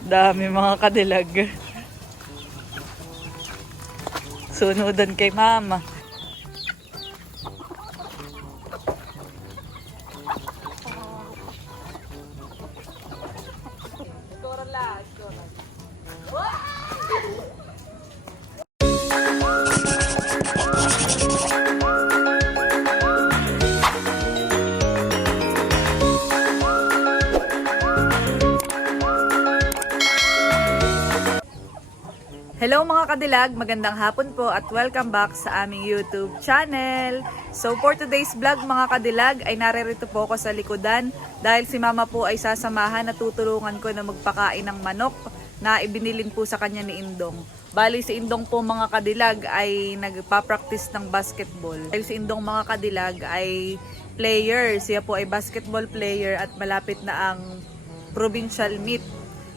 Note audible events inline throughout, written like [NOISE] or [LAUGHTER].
Dami mga kadilag. Sunudan kay mama. Hello mga kadilag, magandang hapon po at welcome back sa aming YouTube channel. So for today's vlog mga kadilag ay naririto po ako sa likodan dahil si mama po ay sasamahan at tutulungan ko na magpakain ng manok na ibinilin po sa kanya ni Indong. Bali si Indong po mga kadilag ay nagpa-practice ng basketball. Dahil si Indong mga kadilag ay player, siya po ay basketball player at malapit na ang provincial meet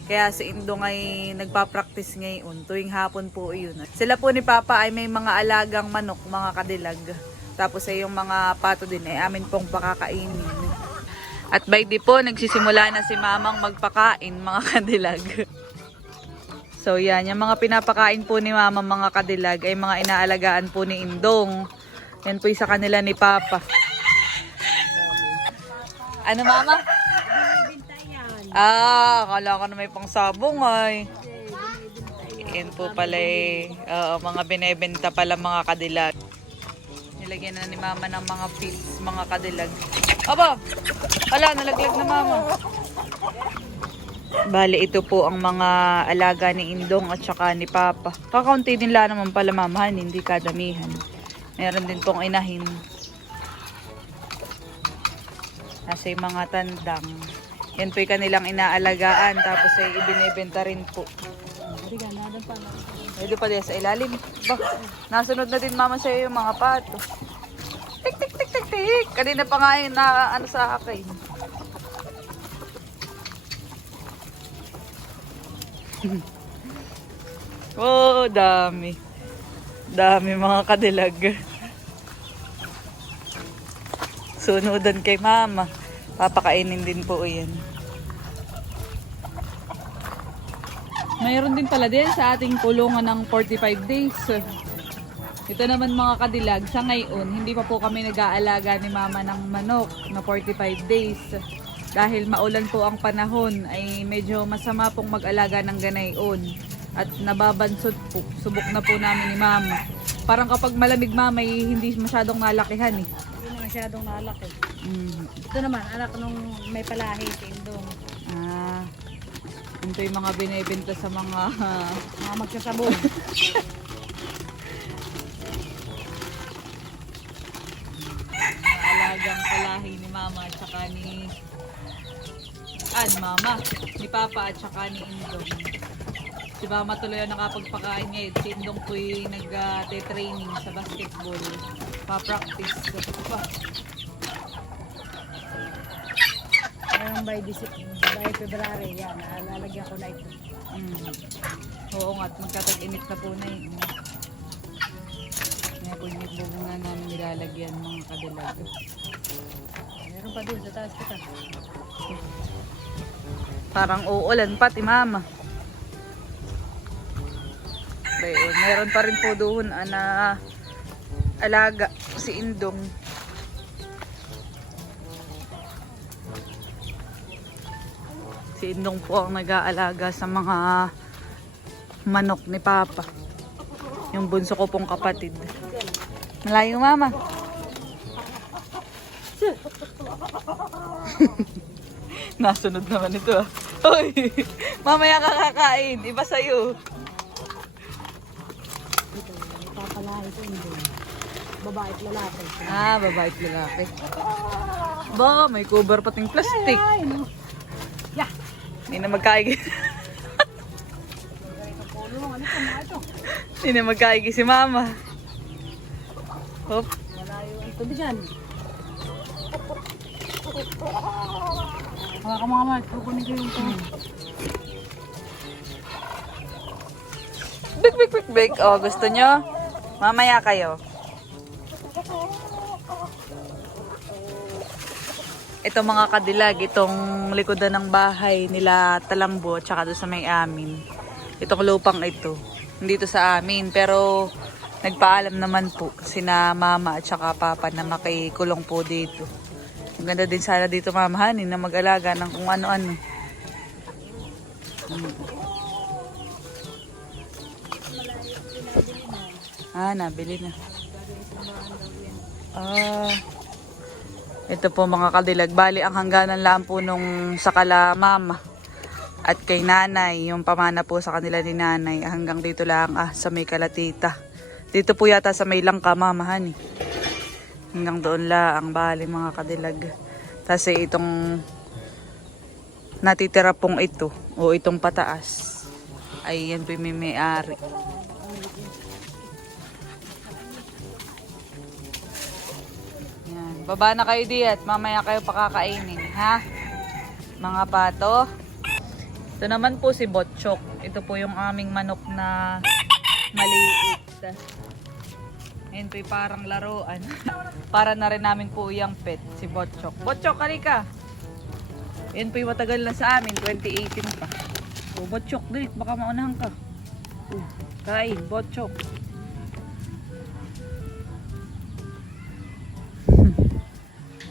kaya si Indong ay nagpa-practice ngayon. Tuwing hapon po yun. Sila po ni Papa ay may mga alagang manok, mga kadilag. Tapos ay yung mga pato din ay amin pong pakakainin. At by di po, nagsisimula na si Mamang magpakain, mga [LAUGHS] kadilag. So yan, yung mga pinapakain po ni Mama mga kadilag ay mga inaalagaan po ni Indong. Yan po sa kanila ni Papa. Ano Mama? Ah, akala ko na may pangsabong ay. Yan po pala eh. Oo, mga binebenta pala mga kadilag. Nilagyan na ni mama ng mga feeds, mga kadilag. Aba! Ala, nalaglag na mama. Bali, ito po ang mga alaga ni Indong at saka ni Papa. Kakaunti din lang naman pala mamahan, hindi kadamihan. Meron din pong inahin. Nasa yung mga tandang. Yan po yung kanilang inaalagaan. Tapos ay ibinebenta rin po. Pwede pa din sa ilalim. Ba, nasunod na din mama sa'yo yung mga pato. Tik, tik, tik, tik, tik. Kanina pa nga yun na ano sa akin. [LAUGHS] oh, dami. Dami mga kadilag. Sunudan kay mama. Papakainin din po yan. Mayroon din pala din sa ating kulungan ng 45 days. Ito naman mga kadilag, sa ngayon, hindi pa po kami nag-aalaga ni mama ng manok na 45 days. Dahil maulan po ang panahon, ay medyo masama pong mag-alaga ng ganayon. At nababansot po, subok na po namin ni mama. Parang kapag malamig mama, ay hindi masyadong nalakihan eh. Masyadong nalaki. Mm. Ito naman, anak nung may palahi si Indong. Ah, ito yung mga binibenta sa mga [LAUGHS] Mga magsasabong. mga alagang palahi ni mama at saka ni An, mama, ni papa at saka ni Indong. Si mama tuloy ang nakapagpakain ngayon. Si Indong po'y nag-training sa basketball. Pa-practice. Pa. Ngayon by, by February, yan, lalagyan ko na ito. Mm. Oo nga, at magkatag-init na po na yun. Kaya po yung bubunga namin nilalagyan mga kadilag. Meron pa doon sa taas kita. Parang uulan pati mama. Meron pa rin po doon ah, na alaga si Indong. Si Indong po ang nag-aalaga sa mga manok ni Papa. Yung bunso ko pong kapatid. Malayo mama. [LAUGHS] Nasunod naman ito ah. Hoy! Mamaya ka kakain. Iba sa'yo. Ito, si Indong. Babae at lalaki. Ah, babae at lalaki. Ba, may cover pating plastic. Yeah. Hindi na magkaigi. Mga? Hindi na magkaigi si mama. Hop. Malayo ang tubi dyan. Mga kamama, kukunin ko yung ito. Big, big, big, big. Oh, gusto nyo? Mamaya kayo. Ito mga kadilag, itong likodan ng bahay nila Talambo at saka doon sa may amin. Itong lupang ito. Hindi to sa amin pero nagpaalam naman po sina mama at saka papa na makikulong po dito. Ang ganda din sana dito mamahanin na mag-alaga ng kung ano-ano. Hmm. Ah, nabili na. Ah, ito po mga kadilag. Bali, ang hangganan lang po nung sa kala mama at kay nanay, yung pamana po sa kanila ni nanay, hanggang dito lang ah, sa may kalatita. Dito po yata sa may langka, mamahan eh. Hanggang doon lang, bali mga kadilag. Eh, itong natitira pong ito, o itong pataas, ay yan po may may-ari. Baba na kayo diet. Mamaya kayo pakakainin. Ha? Mga pato. Ito naman po si Botchok. Ito po yung aming manok na maliit. Ayan po parang laruan. [LAUGHS] Para na rin namin po yung pet, si Botchok. Botchok, kalika! Ayan po matagal na sa amin, 2018 pa. O, Botchok, dali, baka maunahan ka. O, kain, Botchok.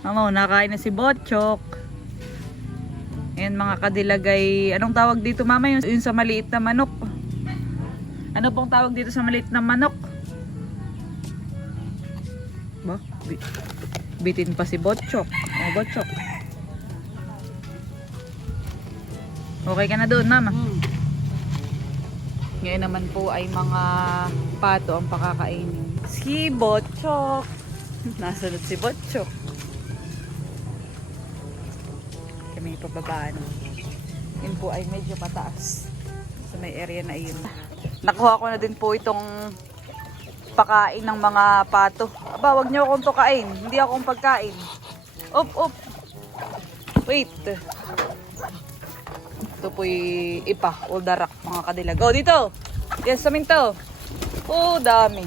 Mama, nakain na si Botchok. Ayan mga kadilagay. Anong tawag dito mama? Yung, yung sa maliit na manok. Ano pong tawag dito sa maliit na manok? Ba? Bi- bitin pa si Botchok. O, Botchok. Okay ka na doon, mama? Hmm. Ngayon naman po ay mga pato ang pakakainin. Si Botchok. Nasunod si Botchok. Kami pababaan. Yun po ay medyo pataas. Sa may area na iyon. Nakuha ko na din po itong pakain ng mga pato. Aba, wag niyo akong tukain. Hindi akong pagkain. Up, up. Wait. Ito po'y ipa, uldarak, mga kadilag. Oh, dito! Yan sa minto. Oh, dami.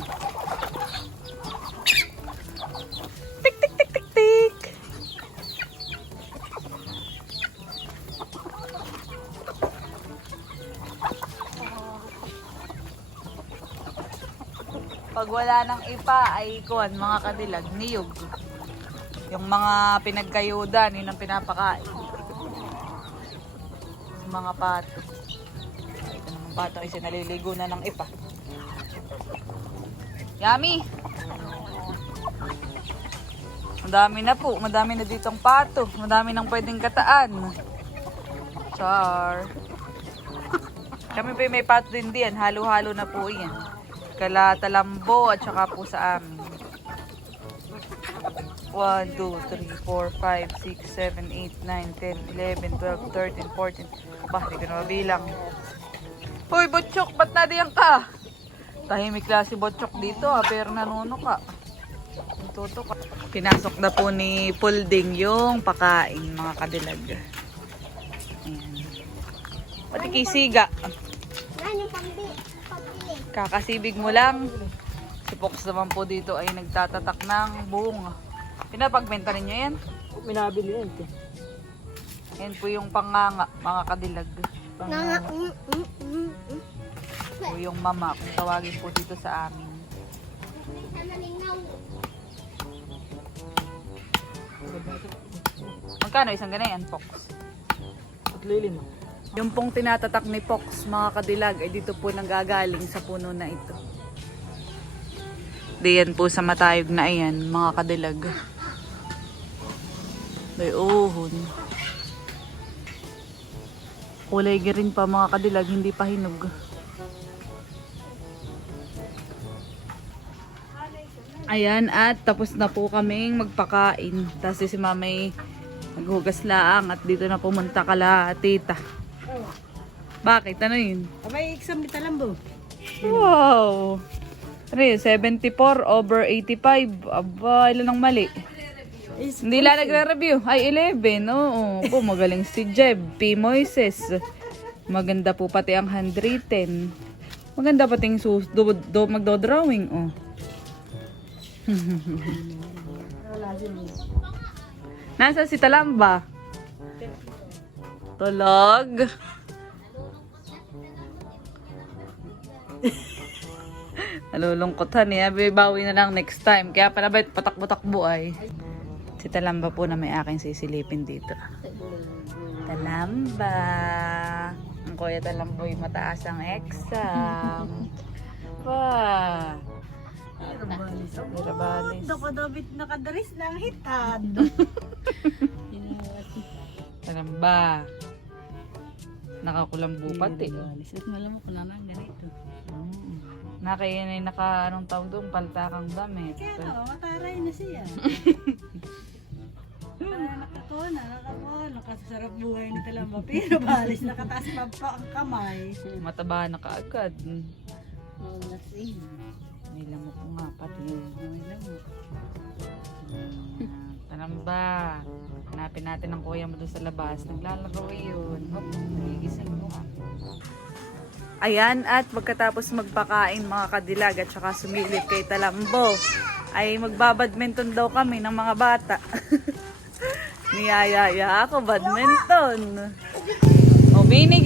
Tik, tik, tik, tik, tik. Pag wala ng ipa ay kuwan, mga kadilag, niyog. Yung mga pinagkayudan, yun ang pinapakain mga pato. Ito naman pato ay sinaliligo na ng ipa. Yummy! Madami na po. Madami na ditong pato. Madami nang pwedeng kataan. Char. [LAUGHS] Kami pa may pato din diyan. Halo-halo na po yan. Kala talambo at saka po sa amin. 1, 2, 3, 4, 5, 6, 7, 8, 9, 10, 11, 12, 13, 14. Ba, hindi ko na mabilang. Hoy, Botchok, ba't nadiyan ka? Tahimik lang si Botchok dito ah, pero nanuno ka. Tuto ka. Pinasok na po ni Pulding yung pakain, mga kadilag. Ayan. Pati kisiga. Kakasibig mo lang. Si Fox naman po dito ay nagtatatak ng bunga. Pinapagbenta ninyo yan? Minabili yan. Yan po yung panganga, mga kadilag. Panganga. O yung mama, kung tawagin po dito sa amin. Magkano isang ganyan, Fox? At lilim. Yung pong tinatatak ni Fox, mga kadilag, ay dito po nanggagaling sa puno na ito. Diyan po sa matayog na iyan, mga kadilag. May uhon. Kulay green pa mga kadilag, hindi pa hinog. Ayan, at tapos na po kaming magpakain. Tapos si mamay naghugas laang at dito na pumunta kala tita. Bakit? Ano yun? Abay, exam ni Talambo. Wow! Ano yun? 74 over 85. Aba, ilan ang mali? Is, Hindi lang nagre-review. Ay, 11. Oo. Po, magaling si Jeb. P. Moises. Maganda po pati ang handwritten. Maganda pati yung sus do, do, magdo-drawing. Oh. [LAUGHS] Nasa si Talamba? Tulog. Nalulungkotan eh. Abi, bawi na lang next time. Kaya pala ba patakbo-takbo ay. Si Talamba po na may aking sisilipin dito. Talamba. Ang kuya Talamboy mataas ang exam. Pa. Mirabalis. Doko dobit nakadaris ng hitad. [LAUGHS] Talamba. Nakakulambo pati. Lisot malam ko na nang ganito. Mm. Nakayan ay naka anong tawag doon, paltakang damit. Kaya nga, mataray na siya. [LAUGHS] Para nakakuha na, nakakuha, nakasarap buhay ni Talamba. Pero balis, nakataas pa pa ang kamay. Mataba na kaagad. Oh, that's it. Nila mo po nga pati yun. Alam mo. Mm. Talamba. Hanapin natin ang kuya mo doon sa labas. Naglalaro yun. Hop, nagigising mo ka. Ayan, at pagkatapos magpakain mga kadilag at saka sumilip kay Talambo, ay magbabadminton daw kami ng mga bata. [LAUGHS] Niyayaya ako, badminton. O, Bini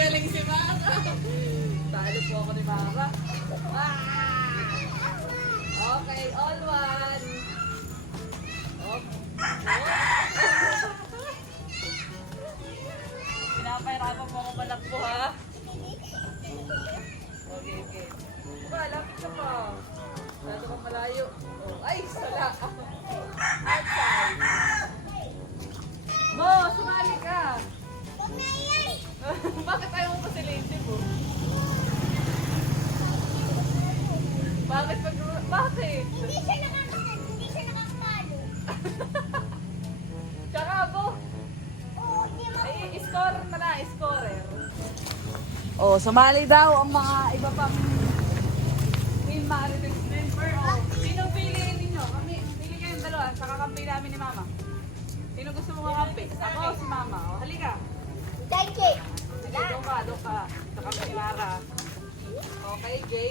magaling si Mara. Talo po ako ni Mara. Ah! Okay, all one. Oh. Pinapahirapan mo ako malakbo ha? Okay, okay. Ba, lapit ka pa. Masyado kang malayo. Oh, ay, sala. Outside. [LAUGHS] Bakit ayaw mo pasilente mo? Bakit pag... Bakit? Hindi siya nakaka hindi siya nakakapalo. Tsaka [LAUGHS] ako. Oo, di mo. Ay, scorer na na, scorer. Oh, sumali daw ang mga iba pang team Mariners member. Oh, sino piliin ninyo? Kami, pili kayong dalawa sa kakampi namin ni Mama. Sino gusto mo kakampi? Ako o si Mama? Oh, halika. Thank you. Doon ka, doon ka. Sa kampi ni Mara. Okay, Jay.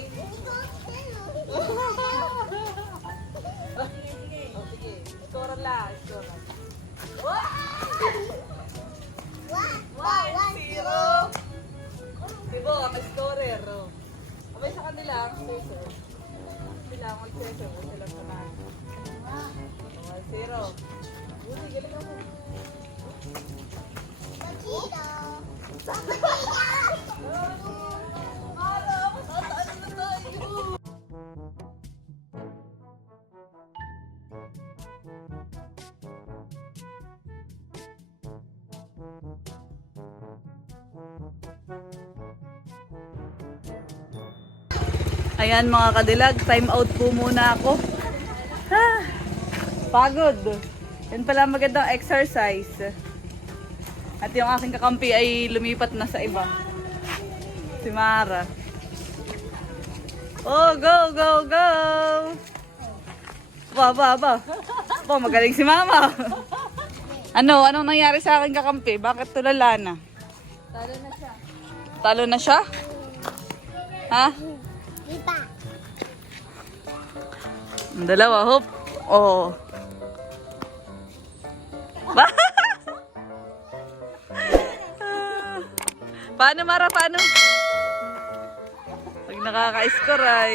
oh, sige. Scorer lang, scorer. One, One, one, zero. Ayan mga kadilag, time out po muna ako. Ah, pagod. Yan pala magandang exercise. At yung aking kakampi ay lumipat na sa iba. Si Mara. Oh, go, go, go! Ba, ba, ba. Ba, magaling si Mama. ano, anong nangyari sa aking kakampi? Bakit tulala na? Talo na siya. Talo na siya? Ha? Diba? Ang dalawa, hop. Oh. [LAUGHS] Ba? paano, Mara? Paano? Pag nakaka-score ay...